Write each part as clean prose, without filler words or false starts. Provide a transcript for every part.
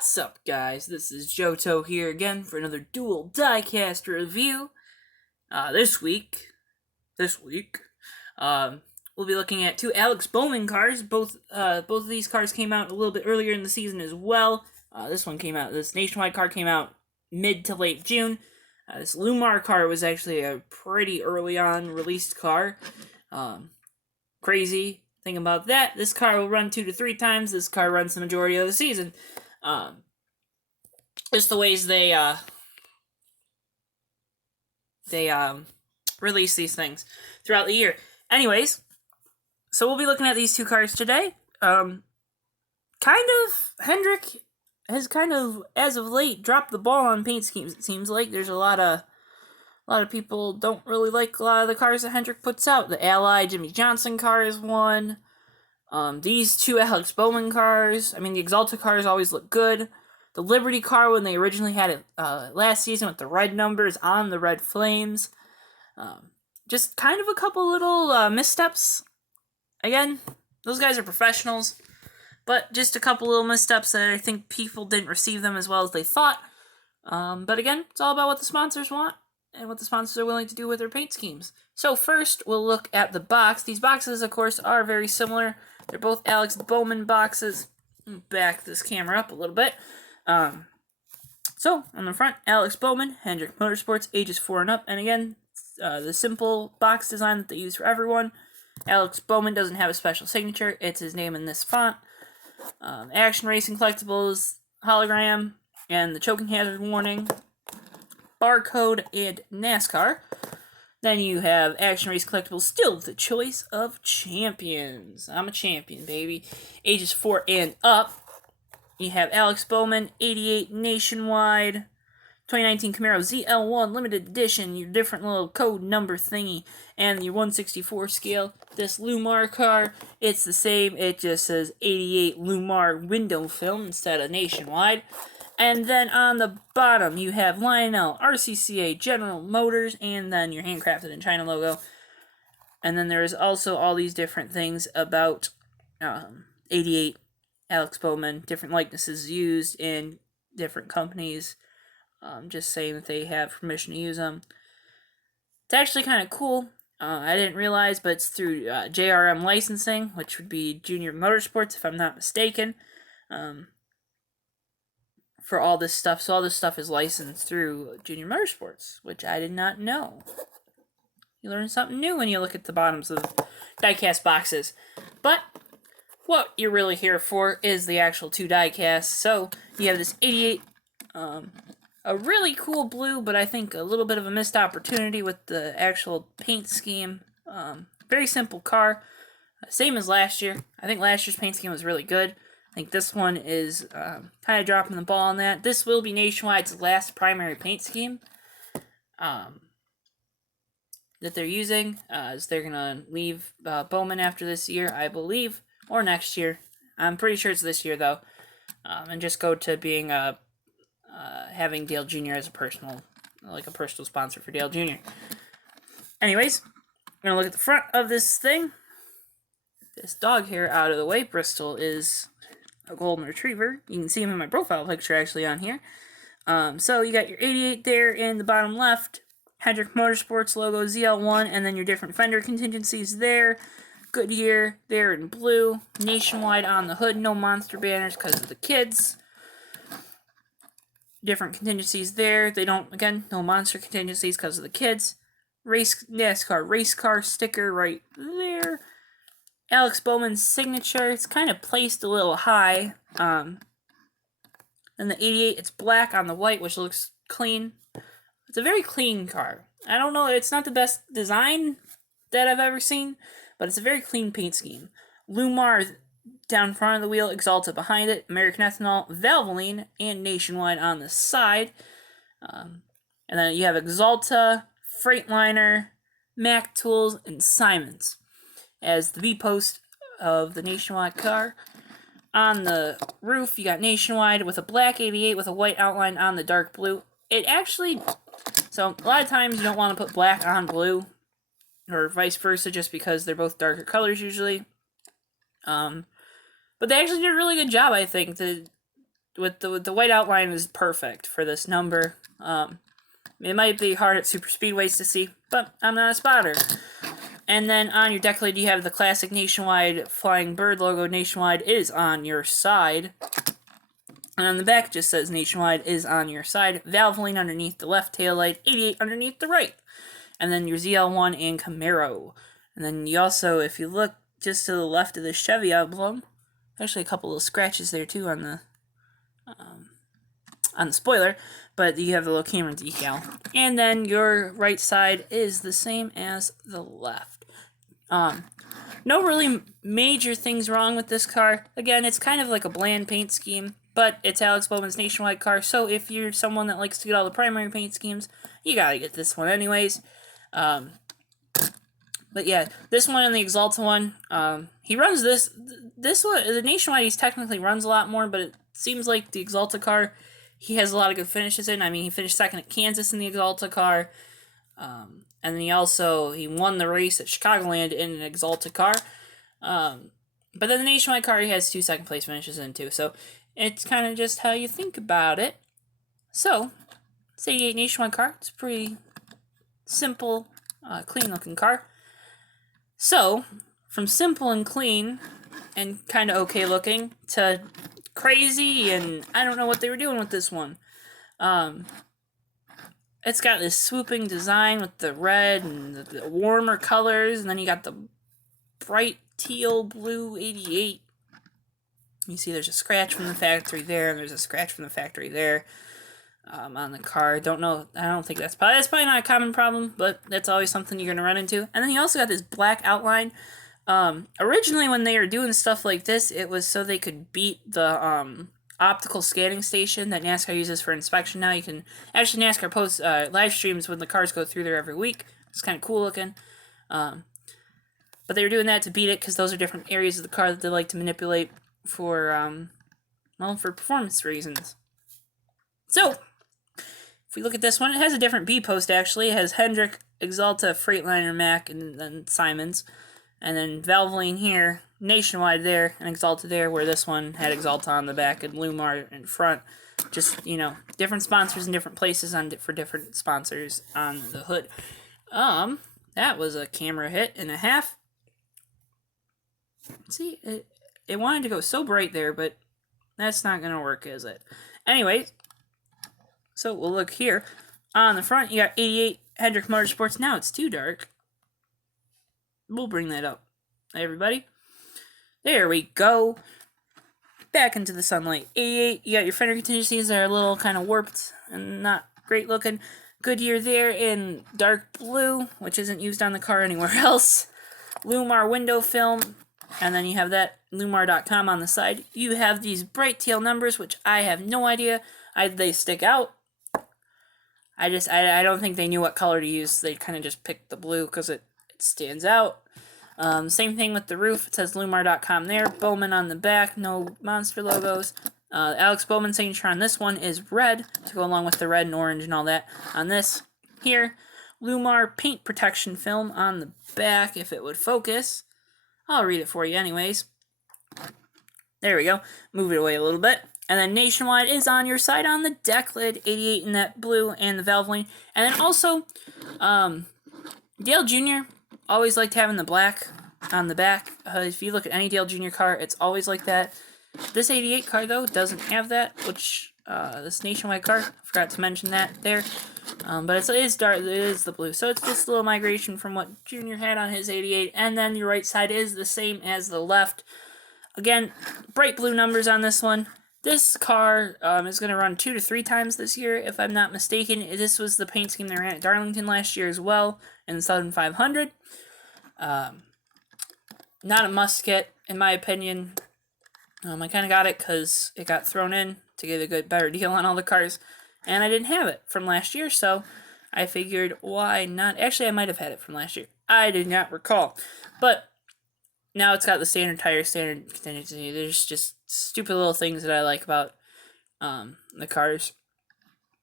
What's up, guys? This is Johto here again for another dual diecast review. This week, we'll be looking at two Alex Bowman cars. Both of these cars came out a little bit earlier in the season as well. This Nationwide car came out mid to late June. This Llumar car was actually a pretty early on released car. Crazy thing about that, this car will run 2 to 3 times. This car runs the majority of the season. Just the ways they release these things throughout the year. Anyways, so we'll be looking at these two cars today. Hendrick has as of late dropped the ball on paint schemes. It seems like there's a lot of people don't really like a lot of the cars that Hendrick puts out. The Ally Jimmy Johnson car is one. These two Alex Bowman cars, the Exalta cars always look good. The Liberty car, when they originally had it last season with the red numbers on the red flames. Just kind of a couple little missteps. Again, those guys are professionals. But just a couple little missteps that I think people didn't receive them as well as they thought. But again, it's all about what the sponsors want and what the sponsors are willing to do with their paint schemes. So first, we'll look at the box. These boxes, of course, are very similar. They're both Alex Bowman boxes. Back this camera up a little bit. So, on the front, Alex Bowman, Hendrick Motorsports, ages 4 and up. And again, the simple box design that they use for everyone. Alex Bowman doesn't have a special signature. It's his name in this font. Action Racing Collectibles, hologram, and the choking hazard warning, barcode, and NASCAR. Then you have Action Race Collectibles, still the choice of champions. I'm a champion, baby. Ages 4 and up. You have Alex Bowman, 88 Nationwide, 2019 Camaro ZL1 Limited Edition, your different little code number thingy, and your 164 scale. This Llumar car, it's the same. It just says 88 Llumar window film instead of Nationwide. And then on the bottom, you have Lionel, RCCA, General Motors, and then your handcrafted in China logo. And then there's also all these different things about 88 Alex Bowman, different likenesses used in different companies. Just saying that they have permission to use them. It's actually kind of cool. I didn't realize, but it's through JRM licensing, which would be Junior Motorsports, if I'm not mistaken. For all this stuff. So all this stuff is licensed through Junior Motorsports, which I did not know. You learn something new when you look at the bottoms of diecast boxes. But what you're really here for is the actual two diecasts. So you have this 88, a really cool blue, but I think a little bit of a missed opportunity with the actual paint scheme. Very simple car. Same as last year. I think last year's paint scheme was really good. I think this one is kind of dropping the ball on that. This will be Nationwide's last primary paint scheme that they're using. As they're going to leave Bowman after this year, I believe, or next year. I'm pretty sure it's this year, though. And just go to being having Dale Jr. as a personal sponsor for Dale Jr. Anyways, we're going to look at the front of this thing. This dog hair out of the way. Bristol is a golden retriever. You can see him in my profile picture actually on here. So you got your 88 there in the bottom left, Hendrick Motorsports logo, ZL1, and then your different fender contingencies there. Goodyear there in blue, Nationwide on the hood, no monster banners because of the kids. Different contingencies there. They don't, again, no monster contingencies because of the kids. NASCAR race car sticker right there. Alex Bowman's signature, it's kind of placed a little high. And the 88, it's black on the white, which looks clean. It's a very clean car. I don't know, it's not the best design that I've ever seen, but it's a very clean paint scheme. Llumar down front of the wheel, Exalta behind it, American Ethanol, Valvoline, and Nationwide on the side. And then you have Exalta, Freightliner, Mac Tools, and Simons as the B-post of the Nationwide car. On the roof, you got Nationwide with a black 88 with a white outline on the dark blue. It actually, so a lot of times you don't want to put black on blue, or vice versa, just because they're both darker colors usually. But they actually did a really good job, I think. with the white outline is perfect for this number. It might be hard at super speedways to see, but I'm not a spotter. And then on your deck lid, you have the classic Nationwide Flying Bird logo. Nationwide is on your side. And on the back, it just says Nationwide is on your side. Valvoline underneath the left taillight, 88 underneath the right. And then your ZL1 and Camaro. And then you also, if you look just to the left of the Chevy emblem, actually a couple of scratches there too on the spoiler, but you have the little camera decal. And then your right side is the same as the left. No really major things wrong with this car. Again, it's kind of like a bland paint scheme, but it's Alex Bowman's Nationwide car, so if you're someone that likes to get all the primary paint schemes, you gotta get this one anyways. But yeah, this one and the Exalta one, he runs this one, the Nationwide, he technically runs a lot more, but it seems like the Exalta car, he has a lot of good finishes in. I mean, he finished second at Kansas in the Exalta car, and then he won the race at Chicagoland in an Exalta car. But then the Nationwide car, he has 2 second place finishes in too, so it's kind of just how you think about it. So, it's 88 Nationwide car. It's a pretty simple, clean looking car. So, from simple and clean and kind of okay looking to crazy, and I don't know what they were doing with this one. It's got this swooping design with the red and the warmer colors, and then you got the bright teal blue 88. You see there's a scratch from the factory there, and there's a scratch from the factory there on the car. I don't think that's probably not a common problem, but that's always something you're going to run into. And then you also got this black outline. Originally, when they were doing stuff like this, it was so they could beat the optical scanning station that NASCAR uses for inspection now. You can actually, NASCAR posts live streams when the cars go through there every week. It's kind of cool looking. But they were doing that to beat it because those are different areas of the car that they like to manipulate for performance reasons. So, if we look at this one, it has a different B post actually. It has Hendrick, Exalta, Freightliner, Mack, and then Simons. And then Valvoline here, Nationwide there, and Exalta there, where this one had Exalta on the back and Llumar in front. Just, different sponsors in different places for different sponsors on the hood. That was a camera hit and a half. See, it wanted to go so bright there, but that's not going to work, is it? Anyways, so we'll look here. On the front, you got 88 Hendrick Motorsports. Now it's too dark. We'll bring that up, everybody. There we go. Back into the sunlight. 88, you got your fender contingencies that are a little kind of warped and not great looking. Goodyear there in dark blue, which isn't used on the car anywhere else. Llumar window film, and then you have that Llumar.com on the side. You have these bright teal numbers, which I have no idea. They stick out. I don't think they knew what color to use. They kind of just picked the blue because it stands out. Same thing with the roof. It says Llumar.com there. Bowman on the back. No monster logos. Alex Bowman signature on this one is red to go along with the red and orange and all that. On this here, Llumar paint protection film on the back if it would focus. I'll read it for you anyways. There we go. Move it away a little bit. And then Nationwide is on your side on the deck lid. 88 in that blue and the Valvoline. And then also, Dale Jr. always liked having the black on the back. If you look at any Dale Jr. car, it's always like that. This 88 car, though, doesn't have that, which, this Nationwide car, forgot to mention that there. But it is dark, it is the blue. So it's just a little migration from what Jr. had on his 88. And then your right side is the same as the left. Again, bright blue numbers on this one. This car is going to run 2 to 3 times this year, if I'm not mistaken. This was the paint scheme they ran at Darlington last year as well, in the Southern 500. Not a must get, in my opinion. I kind of got it because it got thrown in to get a better deal on all the cars, and I didn't have it from last year, so I figured, why not? Actually, I might have had it from last year. I did not recall. But now it's got the standard tire, standard contingency. There's just stupid little things that I like about the cars.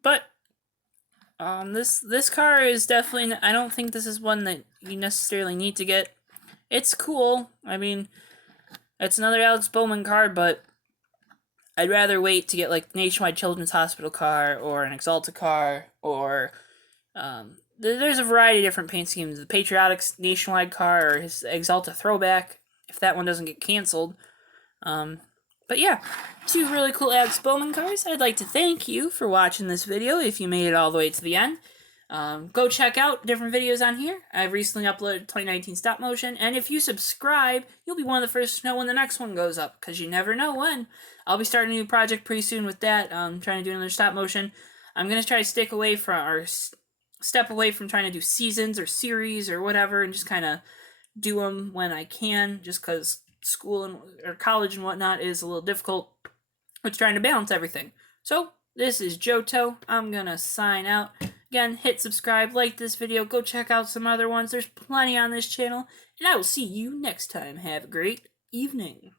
But this car is definitely, I don't think this is one that you necessarily need to get. It's cool. I mean, it's another Alex Bowman car, but I'd rather wait to get like Nationwide Children's Hospital car or an Exalta car or there's a variety of different paint schemes. The Patriotics Nationwide car or his Exalta Throwback, if that one doesn't get canceled. But yeah, 2 really cool Alex Bowman cars. I'd like to thank you for watching this video if you made it all the way to the end. Go check out different videos on here. I've recently uploaded 2019 stop motion, and if you subscribe, you'll be one of the first to know when the next one goes up, because you never know when. I'll be starting a new project pretty soon with that. Trying to do another stop motion. I'm going to try to step away from trying to do seasons or series or whatever, and just kind of do them when I can, just because school or college and whatnot is a little difficult with trying to balance everything. So, this is Johto. I'm going to sign out. Again, hit subscribe, like this video, go check out some other ones. There's plenty on this channel, and I will see you next time. Have a great evening.